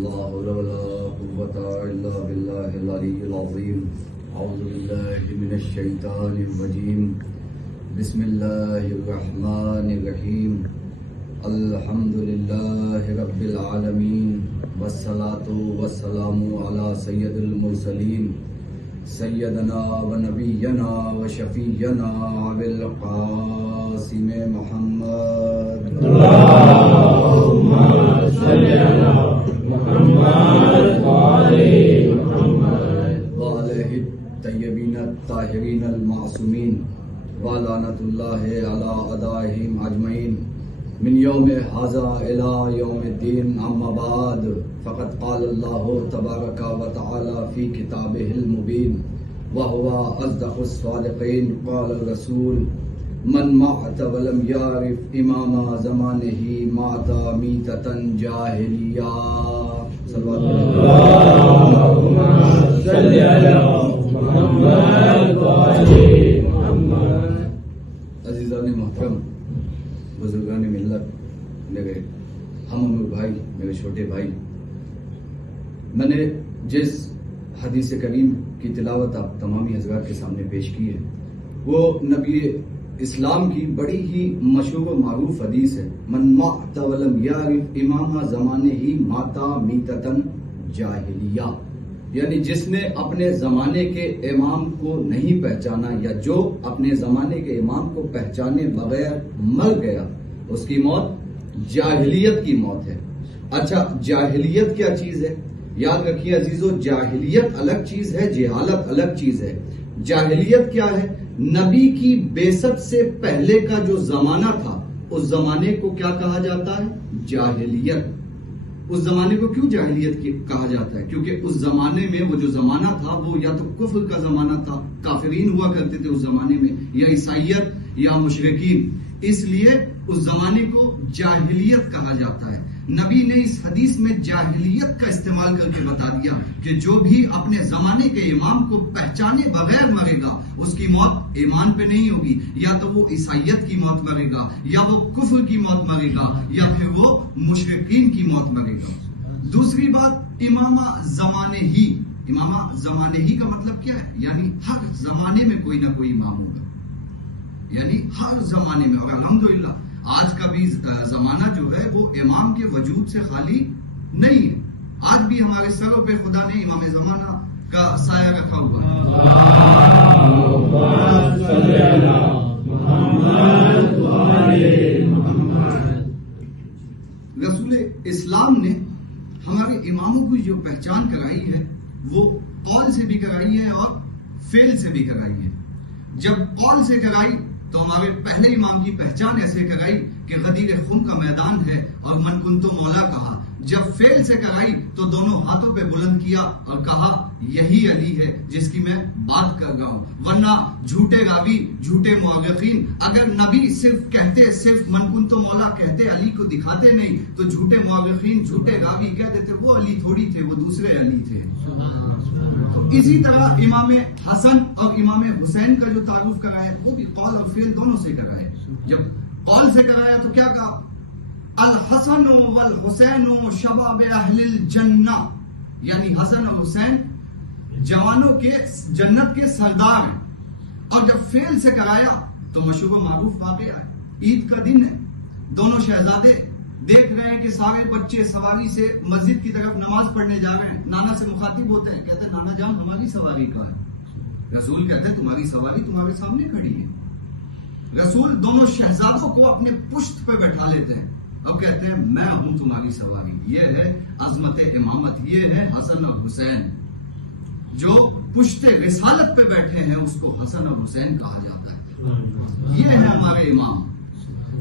لا حول ولا قوة إلا بالله العلي العظيم. أعوذ بالله من الشيطان الرجيم. بسم الله الرحمن الرحيم. الحمد لله رب العالمين والصلاة والسلام على سيد المرسلين سيدنا ونبينا وشفينا أبي القاسم محمد. اللهم صل على محمد وعلى محمد وعليه الطيبين الطاهرين المعصومين ولعنة الله على أعدائهم أجمعين من يوم هذا إلى يوم الدين. أما بعد فقد قال الله تبارك وتعالى في كتابه المبين وهو أصدق الصادقين. قال الرسول من مات ولم يعرف إمام زمانه مات ميتة جاهلية. اللهم صل على محمد وعلى محمد. عزیزان محترم، بزرگان ملت، میرے ہم عمر بھائی، میرے چھوٹے بھائی، میں نے جس حدیث کریم کی تلاوت آپ تمامی حضرات کے سامنے پیش کی ہے وہ نبی اسلام کی بڑی ہی مشہور و معروف حدیث ہے. من مات ولم یعرف امام زمانے ہی ماتا میتتن جاہلیہ، یعنی جس نے اپنے زمانے کے امام کو نہیں پہچانا یا جو اپنے زمانے کے امام کو پہچانے بغیر مر گیا اس کی موت جاہلیت کی موت ہے. اچھا، جاہلیت کیا چیز ہے؟ یاد رکھیے عزیزو، جاہلیت الگ چیز ہے، جہالت الگ چیز ہے. جاہلیت کیا ہے؟ نبی کی بعثت سے پہلے کا جو زمانہ تھا اس زمانے کو کیا کہا جاتا ہے؟ جاہلیت. اس زمانے کو کیوں جاہلیت کہا جاتا ہے؟ کیونکہ اس زمانے میں وہ جو زمانہ تھا وہ یا تو کفر کا زمانہ تھا، کافرین ہوا کرتے تھے اس زمانے میں، یا عیسائیت یا مشرکین، اس لیے اس زمانے کو جاہلیت کہا جاتا ہے. نبی نے اس حدیث میں جاہلیت کا استعمال کر کے بتا دیا کہ جو بھی اپنے زمانے کے امام کو پہچانے بغیر مرے گا اس کی موت ایمان پہ نہیں ہوگی، یا تو وہ عیسائیت کی موت مرے گا، یا وہ کفر کی موت مرے گا، یا پھر وہ مشرکین کی موت مرے گا. دوسری بات، امامہ زمانے ہی. امامہ زمانے ہی کا مطلب کیا ہے؟ یعنی ہر زمانے میں کوئی نہ کوئی امام ہوگا، یعنی ہر زمانے میں. اور الحمدللہ آج کا بھی زمانہ جو ہے وہ امام کے وجود سے خالی نہیں ہے. آج بھی ہمارے سروں پہ خدا نے امام زمانہ کا سایہ رکھا ہوا ہے. رسول اسلام نے ہمارے اماموں کو جو پہچان کرائی ہے وہ قول سے بھی کرائی ہے اور فعل سے بھی کرائی ہے. جب قول سے کرائی تو ہمارے پہلے امام کی پہچان ایسے کرائی کہ غدیر خون کا میدان ہے اور من کنتو مولا کہا. جب فعل سے کرائی تو دونوں ہاتھوں پہ بلند کیا اور کہا یہی علی ہے جس کی میں بات کر رہا ہوں. ورنہ جھوٹے راوی، جھوٹے مؤرخین اگر نبی صرف کہتے، صرف من کنتو مولا کہتے، علی کو دکھاتے نہیں، تو جھوٹے مؤرخین، جھوٹے راوی کہہ دیتے وہ علی تھوڑی تھے، وہ دوسرے علی تھے. اسی طرح امام حسن اور امام حسین کا جو تعارف کرایا وہ بھی قول اور فعل دونوں سے کرایا. جب قول سے کرایا تو کیا کہا؟ الحسن والحسین شباب اہل الجنہ، یعنی حسن اور حسین جوانوں کے جنت کے سردار ہیں. اور جب فعل سے کرایا تو مشہور و معروف واقعہ ہے، عید کا دن ہے، دونوں شہزادے دیکھ رہے ہیں کہ سارے بچے سواری سے مسجد کی طرف نماز پڑھنے جا رہے ہیں. نانا سے مخاطب ہوتے ہیں، کہتے ہیں نانا جان ہماری سواری کہاں ہے؟ رسول کہتے ہیں تمہاری سواری تمہارے سامنے کھڑی ہے. رسول دونوں شہزادوں کو اپنے پشت پہ بیٹھا لیتے ہیں اور کہتے ہیں میں ہوں تمہاری سواری. یہ ہے عظمت امامت، یہ ہے حسن اور حسین. جو پشت رسالت پہ بیٹھے ہیں اس کو حسن اور حسین کہا جاتا ہے. یہ ہے ہمارے امام.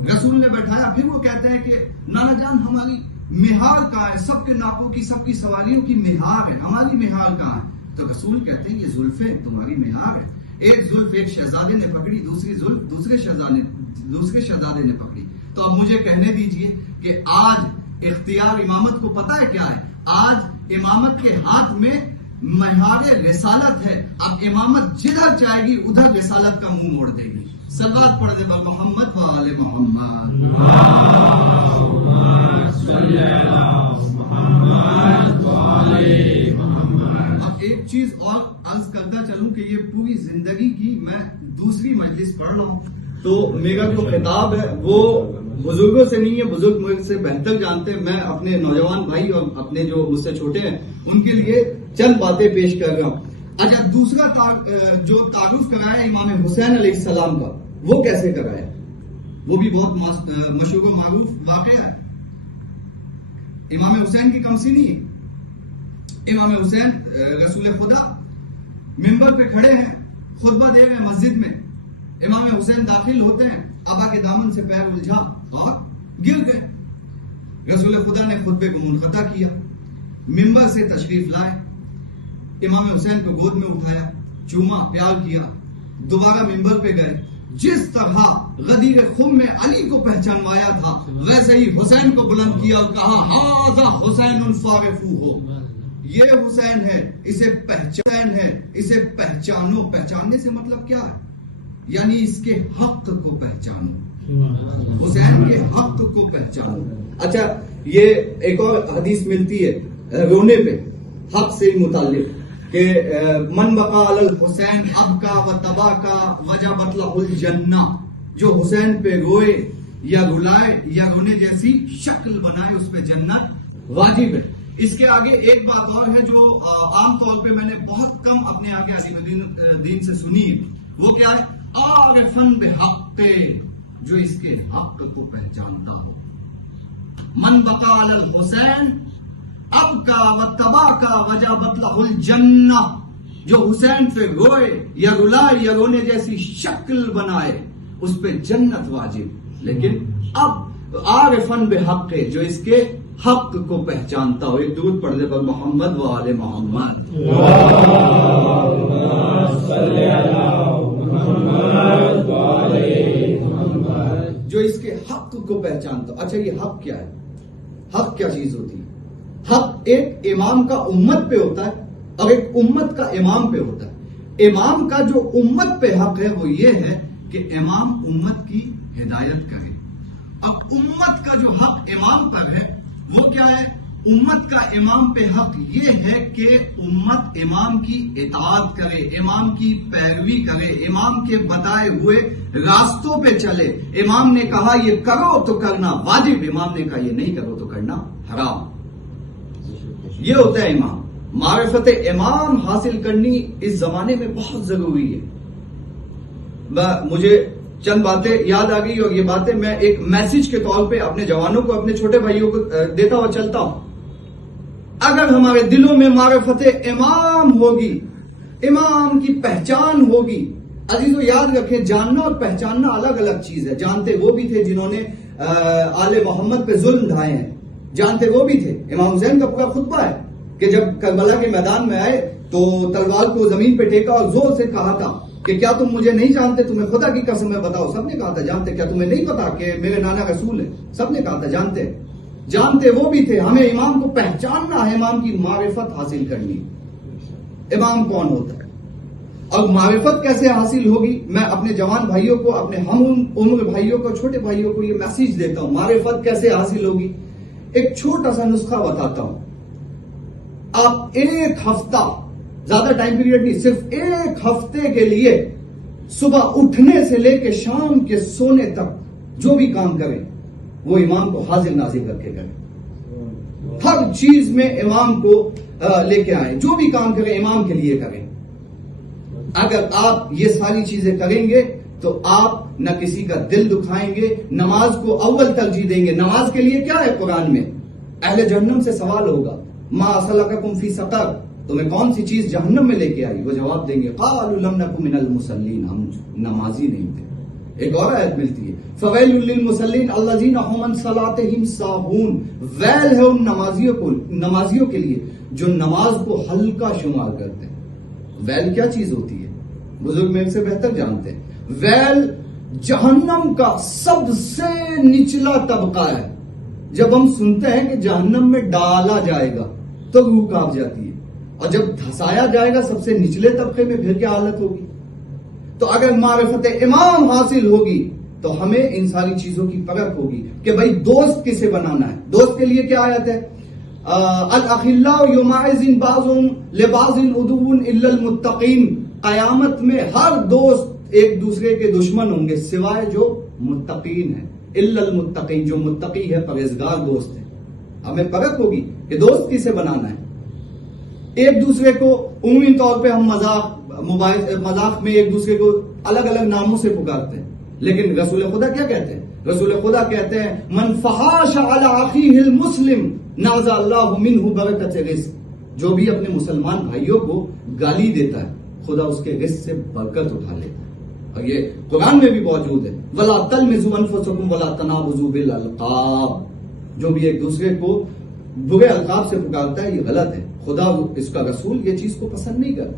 رسول نے بیٹھایا، پھر وہ کہتے ہیں کہ نانا جان ہماری مہار کہاں ہے؟ سب کے ناکوں کی، سب کی سواریوں کی مہار ہے، ہماری مہار کہاں ہے؟ تو رسول کہتے ہیں یہ زلفیں تمہاری مہار ہے. ایک زلف ایک شہزادے نے پکڑی، دوسری زلف دوسرے شہزادے نے پکڑی. تو اب مجھے کہنے دیجئے کہ آج اختیار امامت کو پتہ ہے کیا ہے؟ آج امامت کے ہاتھ میں مہار رسالت ہے. اب امامت جدھر جائے گی ادھر رسالت کا منہ موڑ دے گی. صلوات پڑھ دے بر محمد و آل محمد. ایک چیز اور عرض کرتا چلوں کہ یہ پوری زندگی کی میں دوسری مجلس پڑھ رہا ہوں، تو میرا جو خطاب ہے وہ بزرگوں سے نہیں ہے، بزرگ مجھ سے بہتر جانتے ہیں، میں اپنے نوجوان بھائی اور اپنے جو مجھ سے چھوٹے ہیں ان کے لیے چند باتیں پیش کر رہا ہوں۔ اچھا، دوسرا جو تعارف کرایا امام حسین علیہ السلام کا، وہ کیسے کرایا؟ وہ بھی بہت مشہور و معروف واقعہ ہے۔ امام حسین کی کمسی نہیں ہے، امام حسین رسول خدا منبر پہ کھڑے ہیں، خطبہ دے رہے ہیں مسجد میں، امام حسین داخل ہوتے ہیں، آبا کے دامن سے پیر الجھا اور گر گئے۔ رسول خدا نے خطبے کو منقطع کیا، منبر سے تشریف لائے، امام حسین کو گود میں اٹھایا، چوما، پیار کیا، دوبارہ منبر پہ گئے۔ جس طرح غدیر خم میں علی کو پہچانوایا تھا ویسے ہی حسین کو بلند کیا اور کہا ھذا حسین فاعرفوہ، یہ حسین ہے، اسے پہچانو۔ پہچاننے سے مطلب کیا ہے؟ یعنی اس کے حق کو پہچانو، حسین کے حق کو پہچانو۔ اچھا، یہ ایک اور حدیث ملتی ہے رونے پہ حق سے متعلق کہ من بقا علی الحسین ابکا و تباکا وجبت لہ الجنہ، جو حسین پہ روئے یا رلائے یا رونے جیسی شکل بنائے اس پہ جنت واجب ہے۔ اس کے آگے ایک بات اور ہے جو عام طور پہ میں نے بہت کم اپنے آگے علی دین سے سنی، وہ کیا ہے؟ عارفن بحق، جو اس کے حق کو پہچانتا ہو۔ من بقا علی الحسین اب کا و تبا کا وجبت لہ الجنہ، جو حسین پہ روئے یا رلائے یا رونے جیسی شکل بنائے اس پہ جنت واجب۔ لیکن اب عارفن بحق، جو اس کے حق کو پہچانتا ہو۔ ایک درود پڑھ دے پر محمد و آل محمد۔ جو اس کے حق کو پہچانتا ہو۔ اچھا، یہ حق کیا ہے؟ حق کیا چیز ہوتی ہے؟ حق ایک امام کا امت پہ ہوتا ہے اور ایک امت کا امام پہ ہوتا ہے۔ امام کا جو امت پہ حق ہے وہ یہ ہے کہ امام امت کی ہدایت کرے، اور امت کا جو حق امام پر ہے وہ کیا ہے؟ امت کا امام پہ حق یہ ہے کہ امت امام کی اطاعت کرے، امام کی پیروی کرے، امام کے بتائے ہوئے راستوں پہ چلے۔ امام نے کہا یہ کرو تو کرنا واجب، امام نے کہا یہ نہیں کرو تو کرنا حرام۔ یہ ہوتا ہے امام۔ معرفت امام حاصل کرنی اس زمانے میں بہت ضروری ہے۔ مجھے چند باتیں یاد آ گئی اور یہ باتیں میں ایک میسج کے طور پہ اپنے جوانوں کو، اپنے چھوٹے بھائیوں کو دیتا ہوا چلتا ہوں۔ اگر ہمارے دلوں میں معرفت امام ہوگی، امام کی پہچان ہوگی، عزیزو یاد رکھیں جاننا اور پہچاننا الگ الگ چیز ہے۔ جانتے وہ بھی تھے جنہوں نے آل محمد پہ ظلم ڈھائے ہیں، جانتے وہ بھی تھے۔ امام حسین کا پورا خطبہ ہے کہ جب کربلا کے میدان میں آئے تو تلوار کو زمین پہ ٹیکا اور زور سے کہا تھا کہ کیا تم مجھے نہیں جانتے؟ تمہیں خدا کی قسم ہے بتاؤ۔ سب نے کہا تھا جانتے۔ کیا تمہیں نہیں پتا کہ میرے نانا رسول ہے؟ سب نے کہا تھا جانتے۔ جانتے وہ بھی تھے۔ ہمیں امام کو پہچاننا ہے، امام کی معرفت حاصل کرنی۔ امام کون ہوتا ہے اور معرفت کیسے حاصل ہوگی؟ میں اپنے جوان بھائیوں کو، اپنے ہم عمر بھائیوں کو، چھوٹے بھائیوں کو یہ میسج دیتا ہوں، معرفت کیسے حاصل ہوگی؟ ایک چھوٹا سا نسخہ بتاتا ہوں۔ آپ ایک ہفتہ، زیادہ ٹائم پیریڈ نہیں، صرف ایک ہفتے کے لیے صبح اٹھنے سے لے کے شام کے سونے تک جو بھی کام کریں وہ امام کو حاضر ناظر کر کے کریں۔ ہر چیز میں امام کو لے کے آئیں، جو بھی کام کریں امام کے لیے کریں۔ اگر آپ یہ ساری چیزیں کریں گے تو آپ نہ کسی کا دل دکھائیں گے، نماز کو اول ترجیح دیں گے۔ نماز کے لیے کیا ہے قرآن میں؟ اہل جہنم سے سوال ہوگا، ما سلککم فی سقر، تمہیں کون سی چیز جہنم میں لے کے آئی؟ وہ جواب دیں گے قالوا لم نک من المصلین، ہم نمازی نہیں تھے۔ ایک اور آیت ملتی ہے فویل للمصلین الذین هم عن صلاتهم ساہون، ویل ہے ان نمازیوں کے لیے جو نماز کو ہلکا شمار کرتے ہیں۔ ویل کیا چیز ہوتی ہے؟ بزرگ میرے سے بہتر جانتے ہیں۔ ویل جہنم کا سب سے نچلا طبقہ ہے۔ جب ہم سنتے ہیں کہ جہنم میں ڈالا جائے گا تو روح کانپ جاتی ہے، اور جب دھسایا جائے گا سب سے نچلے طبقے میں پھر کیا حالت ہوگی؟ تو اگر معرفت امام حاصل ہوگی تو ہمیں ان ساری چیزوں کی پرکھ ہوگی کہ بھائی دوست کسے بنانا ہے۔ دوست کے لیے کیا آیت ہے؟ الاخلاء یومئذ بعضهم لبعض عدو الا المتقین، قیامت میں ہر دوست ایک دوسرے کے دشمن ہوں گے سوائے جو متقین ہیں، الا المتقین، جو متقی ہے، پرہیزگار دوست ہے۔ ہمیں فرق ہوگی کہ دوست کسے بنانا ہے۔ ایک دوسرے کو عمومی طور پہ ہم مذاق میں ایک دوسرے کو الگ الگ ناموں سے پکارتے ہیں، لیکن رسول خدا کیا کہتے ہیں؟ رسول خدا کہتے ہیں من فحاش علی اخیہ المسلم نازع اللہ منہ برکت رزق، جو بھی اپنے مسلمان بھائیوں کو گالی دیتا ہے خدا اس کے رزق سے برکت اٹھا لیتا ہے، اور یہ قرآن میں بھی موجود ہے ولا تلمزوا انفسکم ولا تنابزوا بالالقاب، جو بھی ایک دوسرے کو برے القاب سے پکارتا ہے یہ غلط ہے، خدا اس کا رسول یہ چیز کو پسند نہیں کرتا۔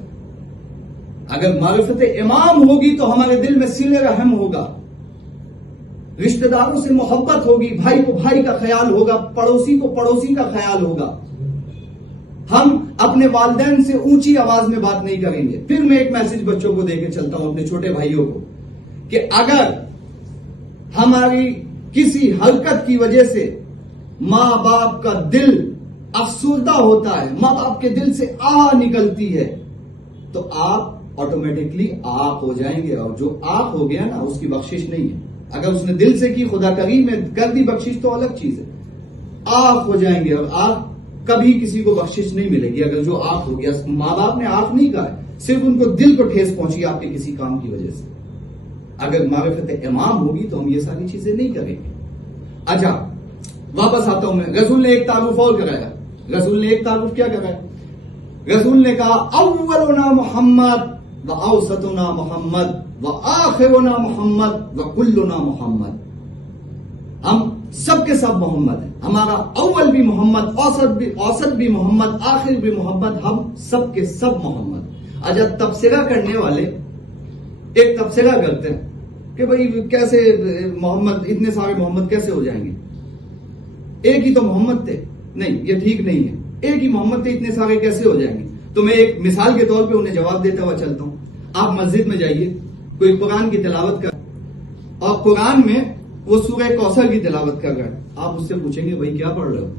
اگر معرفت امام ہوگی تو ہمارے دل میں صلہ رحم ہوگا، رشتہ داروں سے محبت ہوگی، بھائی کو بھائی کا خیال ہوگا، پڑوسی کو پڑوسی کا خیال ہوگا، ہم اپنے والدین سے اونچی آواز میں بات نہیں کریں گے۔ پھر میں ایک میسج بچوں کو دے کے چلتا ہوں، اپنے چھوٹے بھائیوں کو، کہ اگر ہماری کسی حرکت کی وجہ سے ماں باپ کا دل افسردہ ہوتا ہے، ماں باپ کے دل سے آہ نکلتی ہے، تو آپ آٹومیٹکلی آق ہو جائیں گے، اور جو آق ہو گیا نا اس کی بخشش نہیں ہے۔ اگر اس نے دل سے کی خدا کریم میں کر دی بخشش تو الگ چیز ہے، آق ہو جائیں گے، اور آق کبھی کسی کو بخشش نہیں ملے گی۔ اگر جو آق ہو گیا، ماں باپ نے آق نہیں کہا، صرف ان کو دل کو ٹھیس پہنچی آپ کے کسی کام کی وجہ سے۔ اگر معرفت امام ہوگی تو ہم یہ ساری چیزیں نہیں کریں گے۔ اچھا واپس آتا ہوں میں، رسول نے ایک تعارف اور کرایا۔ رسول نے ایک تعارف کیا کرایا؟ رسول نے کہا اولنا محمد و اوسطنا محمد و آخرنا محمد و کلنا محمد، ہم سب کے سب محمد ہیں، ہمارا اول بھی محمد، اوسط بھی محمد، آخر بھی محمد، ہم سب کے سب محمد۔ اچھا تبصرہ کرنے والے ایک تبصرہ کرتے ہیں کہ بھئی کیسے محمد، اتنے سارے محمد کیسے ہو جائیں گے؟ ایک ہی تو محمد تھے، نہیں یہ ٹھیک نہیں ہے، ایک ہی محمد تھے، اتنے سارے کیسے ہو جائیں گے؟ تو میں ایک مثال کے طور پہ انہیں جواب دیتا ہوا چلتا ہوں۔ آپ مسجد میں جائیے، کوئی قرآن کی تلاوت کر، اور قرآن میں وہ سورہ کوثر کی تلاوت کر رہا ہے، آپ اس سے پوچھیں گے بھائی کیا پڑھ رہے ہو؟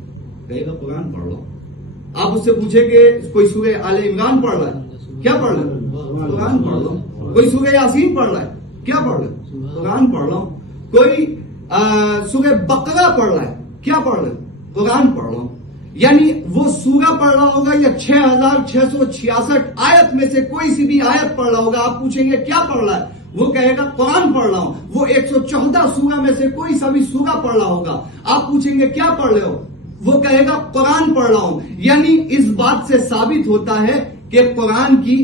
کہے گا قرآن پڑھ رہا ہوں۔ آپ اس سے پوچھیں گے کوئی سورہ آل عمران پڑھ رہا ہے، کیا پڑھ رہے ہو؟ قرآن پڑھ رہا ہوں۔ کوئی سورہ یاسین پڑھ رہا ہے، کیا پڑھ رہے ہو؟ قرآن پڑھ رہا ہوں۔ کوئی سورہ بقرہ پڑھ رہا ہے، کیا پڑھ رہے ہو؟ قرآن پڑھ رہا ہوں۔ یعنی وہ سورہ پڑھ رہا ہوگا یا 6666 آیت میں سے کوئی سی بھی آیت پڑھ رہا ہوگا، آپ پوچھیں گے کیا پڑھ رہا ہے؟ وہ کہے گا قرآن پڑھ رہا ہوں۔ وہ 114 سورہ میں سے کوئی سا بھی سورہ پڑھ رہا ہوگا، آپ پوچھیں گے کیا پڑھ رہے ہو؟ وہ کہے گا قرآن پڑھ رہا ہوں۔ یعنی اس بات سے ثابت ہوتا ہے کہ قرآن کی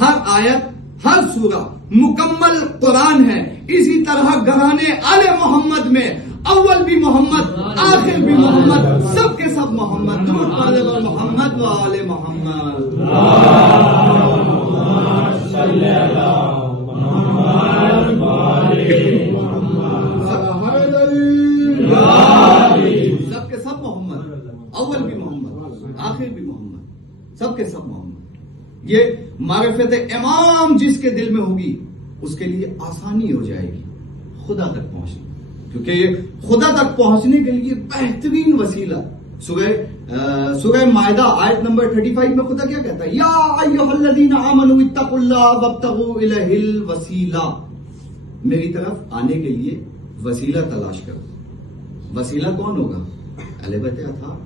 ہر آیت، ہر سورہ مکمل قرآن ہے۔ اسی طرح گھرانے آل محمد میں اول بھی محمد، آخر بھی محمد، سب کے سب محمد۔ درود پڑھنے پر محمد و آل محمد۔ سب کے سب محمد، اول بھی محمد، آخر بھی محمد، سب کے سب محمد۔ یہ معرفت امام جس کے دل میں ہوگی اس کے لیے آسانی ہو جائے گی خدا تک پہنچنے، کیونکہ یہ خدا تک پہنچنے کے لیے بہترین وسیلہ۔ سورہ مائدہ آیت نمبر 35 میں خدا کیا کہتا ہے؟ یا ایھا الذین آمنوا اتقوا اللہ وابتغوا الیہ الوسیلہ، میری طرف آنے کے لیے وسیلہ تلاش کرو۔ وسیلہ کون ہوگا؟ البتہ تھا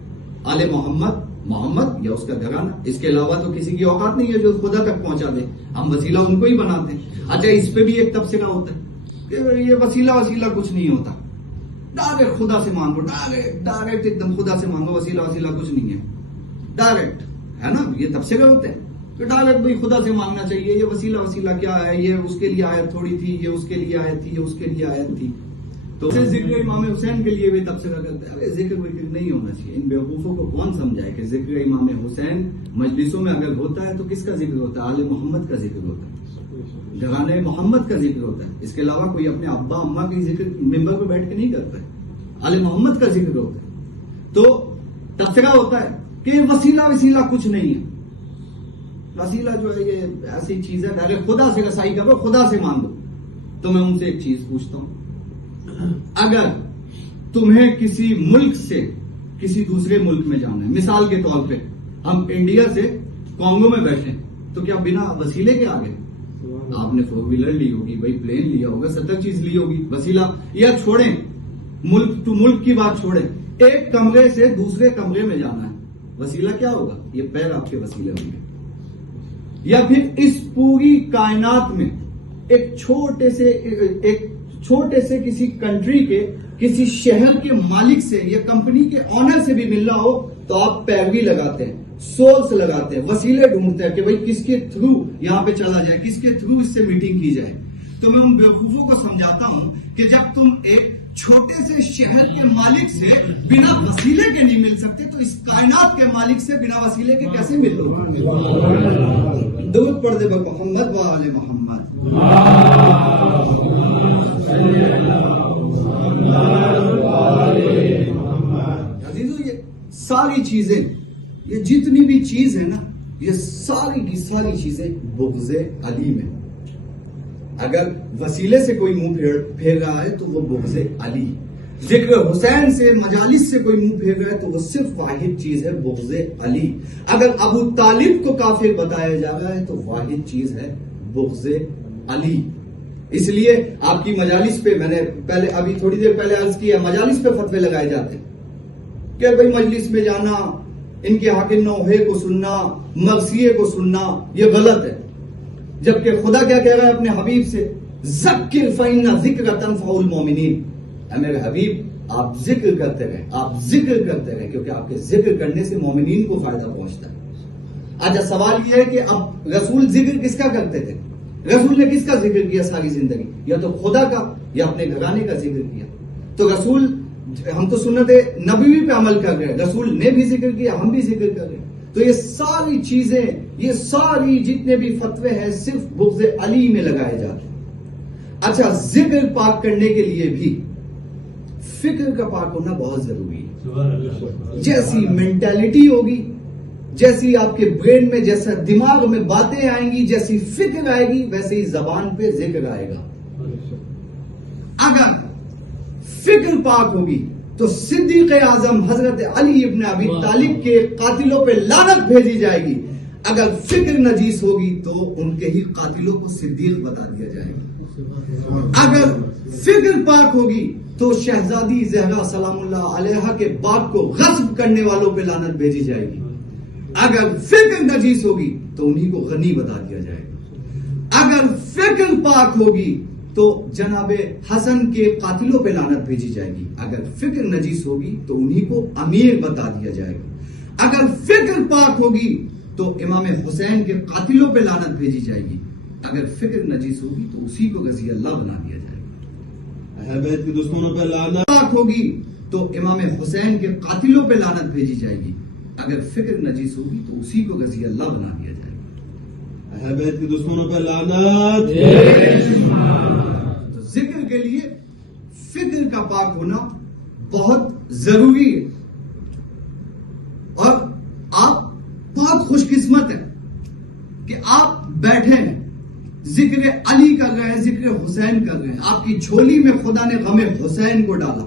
آل محمد، محمد یا اس کا گھرانہ، اس کے علاوہ تو کسی کی اوقات نہیں ہے جو خدا تک پہنچا دے، ہم وسیلہ ان کو ہی بناتے ہیں۔ اچھا اس پہ بھی ایک تبصرہ ہوتا ہے کہ یہ وسیلہ کچھ نہیں ہوتا، ڈائریکٹ خدا سے مانگو، ڈائریکٹ ایک دم خدا سے مانگو، وسیلہ کچھ نہیں ہے، ڈائریکٹ، ہے نا؟ یہ تبصرے ہوتے ہیں کہ ڈائریکٹ بھائی خدا سے مانگنا چاہیے، یہ وسیلہ کیا ہے؟ یہ اس کے لیے آیت تھوڑی تھی، یہ اس کے لیے آیت تھی، یہ اس کے لیے آیت تھی۔ تو ذکر امام حسین کے لیے بھی تبصرہ کرتے ہیں، ارے ذکر نہیں ہونا چاہیے۔ ان بیوقوفوں کو کون سمجھائے کہ ذکر امام حسین مجلسوں میں اگر ہوتا ہے تو کس کا ذکر ہوتا ہے؟ آل محمد کا ذکر ہوتا ہے، گھرانے محمد کا ذکر ہوتا ہے۔ اس کے علاوہ کوئی اپنے ابا اماں کی ذکر ممبر پہ بیٹھ کے نہیں کرتا ہے، آل محمد کا ذکر ہوتا ہے۔ تو تبصرہ ہوتا ہے کہ وسیلہ کچھ نہیں ہے، وسیلہ جو ہے یہ ایسی چیز ہے، اگر خدا سے رسائی کرو، خدا سے مانگو۔ تو میں ان سے ایک چیز پوچھتا ہوں، اگر تمہیں کسی ملک سے کسی دوسرے ملک میں جانا ہے، مثال کے طور پہ ہم انڈیا سے کانگو میں بیٹھے تو کیا بنا وسیلے کے آگے؟ آپ نے 4 ویلر لی ہوگی بھائی، پلین لیا ہوگا، 70 چیز لی ہوگی، وسیلہ یا چھوڑیں ملک ٹو ملک کی بات چھوڑیں، ایک کمرے سے دوسرے کمرے میں جانا ہے، وسیلہ کیا ہوگا؟ یہ پیر آپ کے وسیلے ہوں گے. یا پھر اس پوری کائنات میں ایک چھوٹے سے کسی کنٹری کے کسی شہر کے مالک سے یا کمپنی کے آنر سے بھی ملنا ہو تو آپ پیروی لگاتے ہیں، سورس لگاتے ہیں، وسیلے ڈھونڈتے ہیں کہ بھائی کس کے تھرو یہاں پہ چلا جائے، کس کے تھرو اس سے میٹنگ کی جائے. تو میں ان بیوقوفوں کو سمجھاتا ہوں کہ جب تم ایک چھوٹے سے شہر کے مالک سے بنا وسیلے کے نہیں مل سکتے تو اس کائنات کے مالک سے بنا وسیلے کے کیسے ملو؟ درود پڑھ دے محمد و آل محمد. عزیزو، یہ ساری چیزیں، یہ جتنی بھی چیز ہے نا، یہ ساری کی ساری چیزیں بغض علی میں. اگر وسیلے سے کوئی منہ پھیر رہا ہے تو وہ بغض علی. ذکر حسین سے مجالس سے کوئی منہ پھیر رہا ہے تو وہ صرف واحد چیز ہے بغض علی. اگر ابو طالب کو کافر بتایا جا رہا ہے تو واحد چیز ہے بغض علی. اس لیے آپ کی مجالس پہ، میں نے ابھی تھوڑی دیر پہلے عرض کیا، مجالس پہ فتوے لگائے جاتے ہیں کہ بھائی مجلس میں جانا، ان کے حق نوحے کو سننا، مرثیے کو سننا، یہ غلط ہے. جبکہ خدا کیا کہہ رہا ہے اپنے حبیب سے؟ ذکر فإن ذکر تنفع المؤمنین. اے میرے حبیب، آپ ذکر کرتے رہیں، آپ ذکر کرتے رہیں، کیونکہ آپ کے ذکر کرنے سے مومنین کو فائدہ پہنچتا ہے. اچھا، سوال یہ ہے کہ اب رسول ذکر کس کا کرتے تھے؟ رسول نے کس کا ذکر کیا ساری زندگی؟ یا تو خدا کا یا اپنے گھرانے کا ذکر کیا. تو رسول، ہم تو سنت نبوی پہ عمل کر رہے ہیں، رسول نے بھی ذکر کیا، ہم بھی ذکر کر رہے ہیں. تو یہ ساری چیزیں، یہ ساری جتنے بھی فتوے ہیں صرف بغض علی میں لگائے جاتے ہیں. اچھا، ذکر پاک کرنے کے لیے بھی فکر کا پاک ہونا بہت ضروری ہے. جیسی مینٹیلٹی ہوگی، جیسی آپ کے برین میں، جیسا دماغ میں باتیں آئیں گی، جیسی فکر آئے گی، ویسے ہی زبان پہ ذکر آئے گا. اگر فکر پاک ہوگی تو صدیق اعظم حضرت علی ابن ابی طالب کے قاتلوں پہ لعنت بھیجی جائے گی. اگر فکر نجیس ہوگی تو ان کے ہی قاتلوں کو صدیق بتا دیا جائے گا. اگر فکر پاک ہوگی تو شہزادی زہرا سلام اللہ علیہا کے باپ کو غصب کرنے والوں پہ لعنت بھیجی جائے گی. اگر فکر نجیس ہوگی تو انہی کو غنی بتا دیا جائے گا. اگر فکر پاک ہوگی تو جناب حسن کے قاتلوں پہ لعنت بھیجی جائے گی. اگر فکر نجیس ہوگی تو انہی کو امیر بتا دیا جائے گا. اگر فکر پاک ہوگی تو امام حسین کے قاتلوں پہ لعنت بھیجی جائے گی. اگر فکر نجیس ہوگی تو اسی کو غزی اللہ بنا دیا جائے گا. اہل بیت کے دشمنوں پہ لعنت پاک ہوگی تو امام حسین کے قاتلوں پہ لعنت بھیجی جائے گی. اگر فکر نجیس ہوگی تو اسی کو غزی اللہ بنا دیا جائے گا. اہل بیت کے دشمنوں پہ لعنت. تو ذکر کے لیے فکر کا پاک ہونا بہت ضروری ہے. اور آپ بہت خوش قسمت ہیں کہ آپ بیٹھے ہیں، ذکر علی کر رہے ہیں، ذکر حسین کر رہے ہیں. آپ کی جھولی میں خدا نے غم حسین کو ڈالا.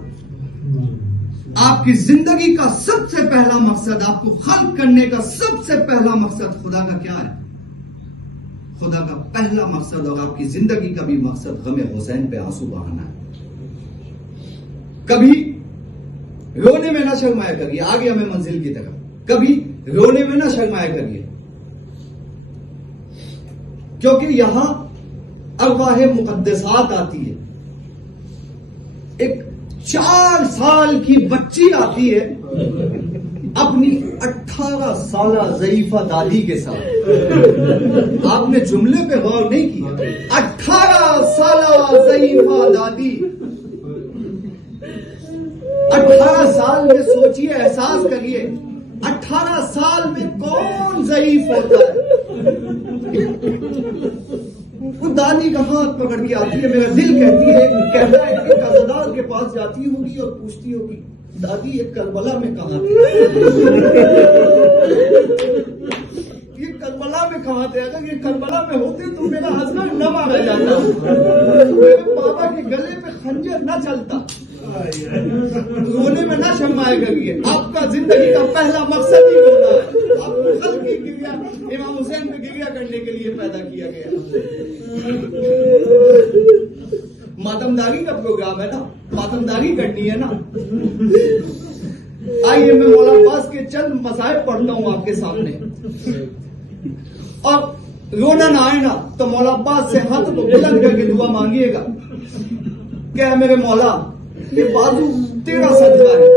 آپ کی زندگی کا سب سے پہلا مقصد، آپ کو خلق کرنے کا سب سے پہلا مقصد خدا کا کیا ہے؟ خدا کا پہلا مقصد اور آپ کی زندگی کا بھی مقصد غم حسین پہ آنسو بہانا ہے. کبھی رونے میں نہ شرمایا کریے، آگے ہمیں منزل کی طرف. کبھی رونے میں نہ شرمایا کریے، کیونکہ یہاں ارواح مقدسات آتی ہے. ایک 4 سال کی بچی آتی ہے اپنی 18 سالہ ضعیفہ دادی کے ساتھ. آپ نے جملے پہ غور نہیں کیا. 18 سالہ ضعیفہ دادی. 18 سال میں سوچیے، احساس کریے، 18 سال میں کون ضعیف ہوتا ہے؟ وہ دادی کا ہاتھ پکڑ کے آتی ہے. میرا دل کہتا ہے کہ قصدار کے پاس جاتی ہوگی اور پوچھتی ہوگی، دادی یہ کربلا میں کہاں تھے؟ یہ کربلا میں کہاں تھے؟ اگر یہ کربلا میں ہوتے تو میرا ہسبینڈ نہ مارا جاتا، میرے بابا کے گلے پہ خنجر نہ چلتا. رونے میں نہ شرمایا جایا کریے. آپ کا زندگی کا پہلا مقصد ہی رونا ہے. آپ کو خلق کی گریا امام حسین کو گریا کرنے کے لیے پیدا کیا گیا. ماتمداری کا پروگرام ہے نا, ماتمداری کرنی ہے نا. آئیے میں مولا عباس کے چند مصائب پڑھتا ہوں آپ کے سامنے, اور رونا نہ آئے نا تو مولا عباس سے ہاتھ کو بلند کر کے دعا مانگیے گا کہ میرے مولا یہ بازو تیرا صدقہ ہے,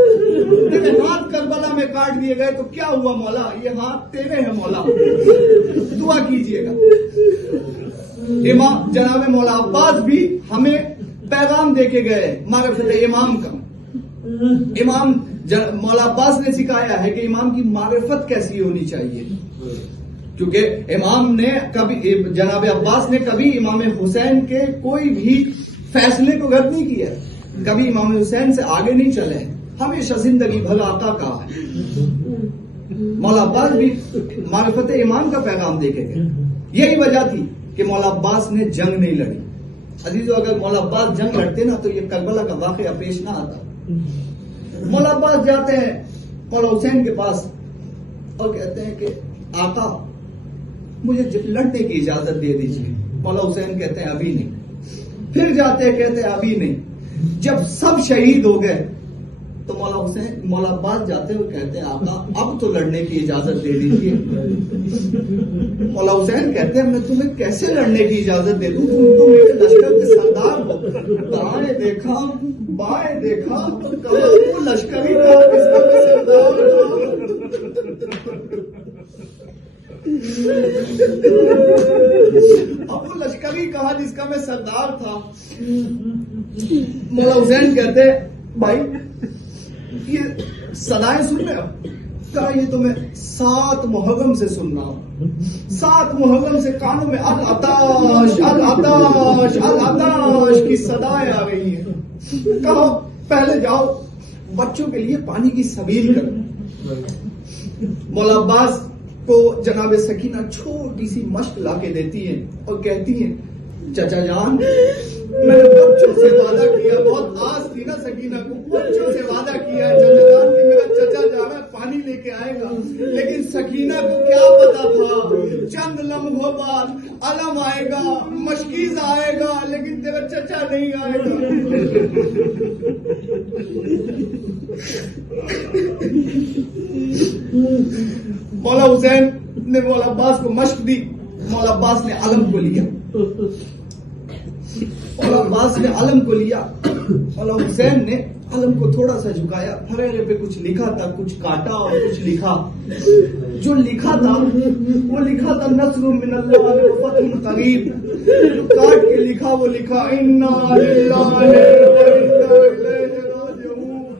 تیرے ہاتھ کربلا میں کاٹ دیے گئے تو کیا ہوا مولا, یہ ہاتھ تیرے ہیں مولا, دعا کیجیے گا. امام جناب مولا عباس بھی ہمیں پیغام دے کے گئے معرفت امام کا. امام مولا عباس نے سکھایا ہے کہ امام کی معرفت کیسی ہونی چاہیے, کیونکہ امام نے کبھی, جناب عباس نے کبھی امام حسین کے کوئی بھی فیصلے کو رد نہیں کیا, کبھی امام حسین سے آگے نہیں چلے, ہمیشہ زندگی بھر آقا کہا ہے. مولا عباس بھی معرفت امام کا پیغام دے کے گئے. یہی وجہ تھی کہ مولا عباس نے جنگ نہیں لڑی. عزیزو, اگر مولا عباس جنگ لڑتے نا تو یہ کربلا کا واقعہ پیش نہ آتا. مولا عباس جاتے ہیں مولا حسین کے پاس اور کہتے ہیں کہ آقا مجھے لڑنے کی اجازت دے دیجیے. مولا حسین کہتے ہیں ابھی نہیں. پھر جاتے ہیں, کہتے ہیں ابھی نہیں. جب سب شہید ہو گئے تو مولا عباس جاتے ہوئے کہتے ہیں آقا اب تو لڑنے کی اجازت دے دیجیے. مولا حسین کہتے ہیں میں تمہیں کیسے لڑنے کی اجازت دے دوں, تم تو میرے لشکر کے سردار ہو. دائیں دیکھا بائیں دیکھا تو کہا وہ لشکری کا کس کا میں سردار اب وہ لشکری کہا جس کا میں سردار تھا. مولا حسین کہتے بھائی یہ صدائیں سن رہے ہو, کہا یہ تو میں 7 محرم سے سن رہا ہوں. 7 محرم سے کانوں میں العطاش العطاش العطاش کی صدائیں آ رہی ہیں. کہو پہلے جاؤ بچوں کے لیے پانی کی سبیل کرو. مولا عباس کو جناب سکینہ چھوٹی سی مشق لا کے دیتی ہیں اور کہتی ہیں چچا جان میں نے بچوں سے وعدہ کیا, بہت آس تھی نا سکینہ کو, بچوں سے وعدہ کیا چچا جان کہ میرا چچا جا رہا ہے پانی لے کے آئے گا. لیکن سکینہ کو کیا پتا تھا چند لمحوں بعد علم آئے گا, مشکیز آئے گا, لیکن تیرا چچا نہیں آئے گا. مولا حسین نے مولا عباس کو مشق دی. مولا عباس نے علم کو لیا. مولا عباس نے علم کو لیا. مولا حسین نے علم کو تھوڑا سا جھکایا, پھریرے پہ کچھ لکھا تھا, کچھ کاٹا اور کچھ لکھا. جو لکھا تھا وہ لکھا تھا نصر من اللہ وفتح قریب. جو کاٹ کے لکھا وہ لکھا انا للہ و انا الیہ راجعون.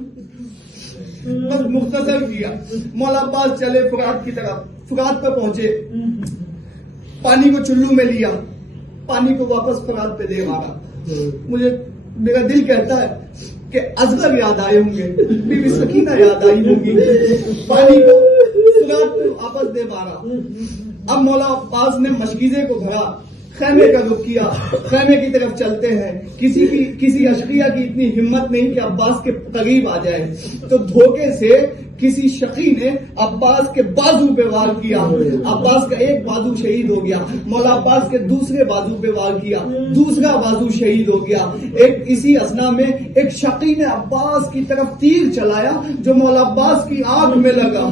بس مختصر کیا. مولا عباس چلے فرات کی طرف. فرات پہ پہنچے, پانی کو چلو میں لیا, پانی کو واپس فرات پہ دے مارا. مجھے میرا دل کہتا ہے کہ اصغر یاد آئے ہوں گے, بی بی سکینہ یاد آئی ہوگی. پانی کو فرات پہ واپس دے مارا. اب مولا عباس نے مشکیزے کو بھرا, خیمے کا رخ کیا, خیمے کی طرف چلتے ہیں. کسی اشقیہ کی اتنی ہمت نہیں کہ عباس کے قریب آ جائے, تو دھوکے سے کسی شقی نے عباس کے بازو پہ وار کیا. عباس کا ایک بازو شہید ہو گیا. مولا عباس کے دوسرے بازو پہ وار کیا, دوسرا بازو شہید ہو گیا. اسی اسنا میں ایک شقی نے عباس کی طرف تیر چلایا جو مولا عباس کی آنکھ میں لگا.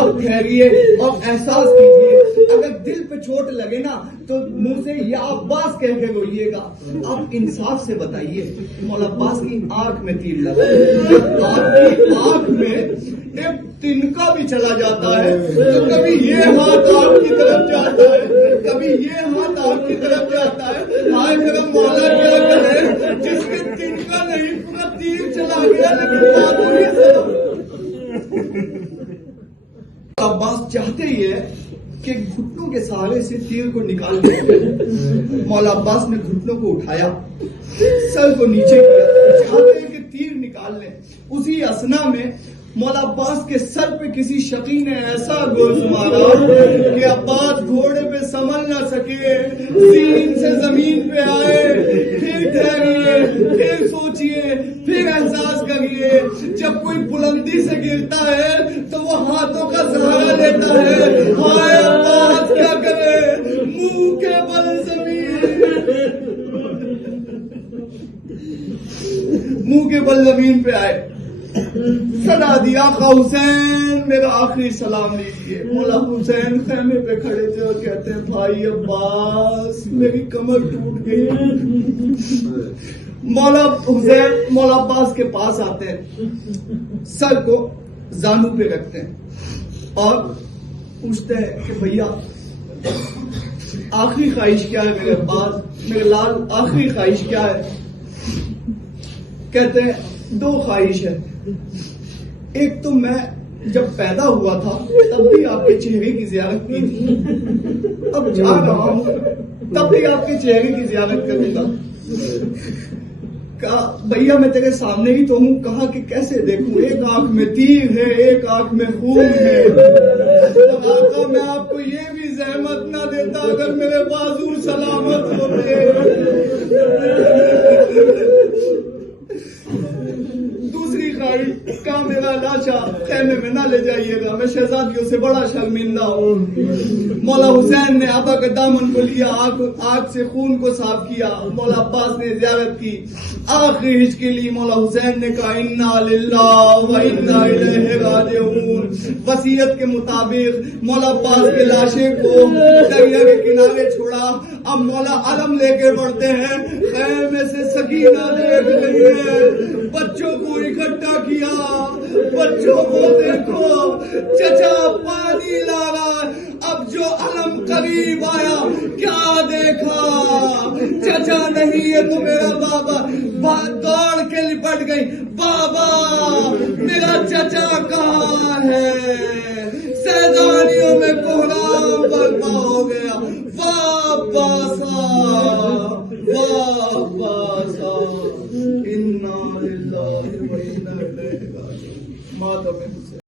اب ٹھہریے اور احساس کیجیے, اگر دل پہ چوٹ لگے نا تو منہ سے یا عباس کہہ کے روئیے گا. اب انصاف سے بتائیے, مولا عباس کی آنکھ میں تیر لگا. آپ کی آنکھ میں ایک تنکا بھی چلا جاتا ہے تو کبھی یہ ہاتھ آپ کی طرف جاتا ہے, کبھی یہ ہاتھ آپ کی طرف جاتا ہے. ہائے میرا مولا کیا کرے جس کے تنکا نہیں پورا تیر چلا گیا لیکن بات ہوئی سب. عباس چاہتے ہی ہے کہ گھٹنوں کے سہارے سے تیر کو نکال دیا. مولا عباس نے گھٹنوں کو اٹھایا, سر کو نیچے کیا, چاہتے ہیں کہ تیر نکال لیں. اسی اسنا میں مولا عباس کے سر پہ کسی شقی نے ایسا گوش مارا کہ عباس گھوڑے پہ سنبھل نہ سکے، زین سے زمین پہ آئے، پھر ٹھہریے، پھر سوچئے، پھر احساس کریے، جب کوئی بلندی سے گرتا ہے تو وہ ہاتھوں کا سہارا لیتا ہے، ہائے عباس کیا کرے، منہ کے بل زمین، منہ کے بل زمین پہ آئے، صدا دیا، آقا حسین میرا آخری سلام لیجیے۔ مولا حسین خیمے پہ کھڑے تھے اور کہتے ہیں بھائی عباس میری کمر ٹوٹ گئی۔ مولا حسین مولا عباس کے پاس آتے ہیں، سر کو زانو پہ رکھتے ہیں اور پوچھتے ہیں کہ بھیا آخری خواہش کیا ہے میرے عباس، میرے لال آخری خواہش کیا ہے؟ کہتے ہیں 2 خواہش ہے، ایک تو میں جب پیدا ہوا تھا تب بھی آپ کے چہرے کی زیارت کی تھی، اب جا رہا ہوں تب بھی آپ کے چہرے کی زیارت کروں گا۔ کہا بھیا میں تیرے سامنے ہی تو ہوں، کہا کہ کیسے دیکھوں، ایک آنکھ میں تیر ہے، ایک آنکھ میں خون ہے، آقا میں آپ کو یہ بھی زحمت نہ دیتا اگر میرے بازو سلامت ہوتے۔ دوسری خواہش کا میرا لاچا خیمے میں نہ لے جائیے گا، میں شہزادیوں سے بڑا شرمندہ ہوں۔ مولا حسین نے آبا کے دامن کو لیا، آنکھ سے خون کو صاف کیا، مولا عباس نے زیارت کی، آخری ہچ کے لیے مولا حسین نے کہا انا للہ و انا الیہ راجعون۔ وصیت کے مطابق مولا عباس کے لاشے کو دریا کے کنارے چھوڑا، اب مولا علم لے کے بڑھتے ہیں، خیمے سے سکینہ دیکھ رہی ہے، بچوں کو اکٹھا کیا، بچوں کو دیکھو چچا پانی لا رہا، اب جو علم قریب آیا کیا دیکھا، چچا نہیں ہے تو میرا بابا، دوڑ کے لپٹ گئی، بابا میرا چچا کہاں ہے؟ سیدانیوں میں کوہرام برپا ہو گیا، واپس آ انا للہ و انا الیہ راجعون۔ ماتم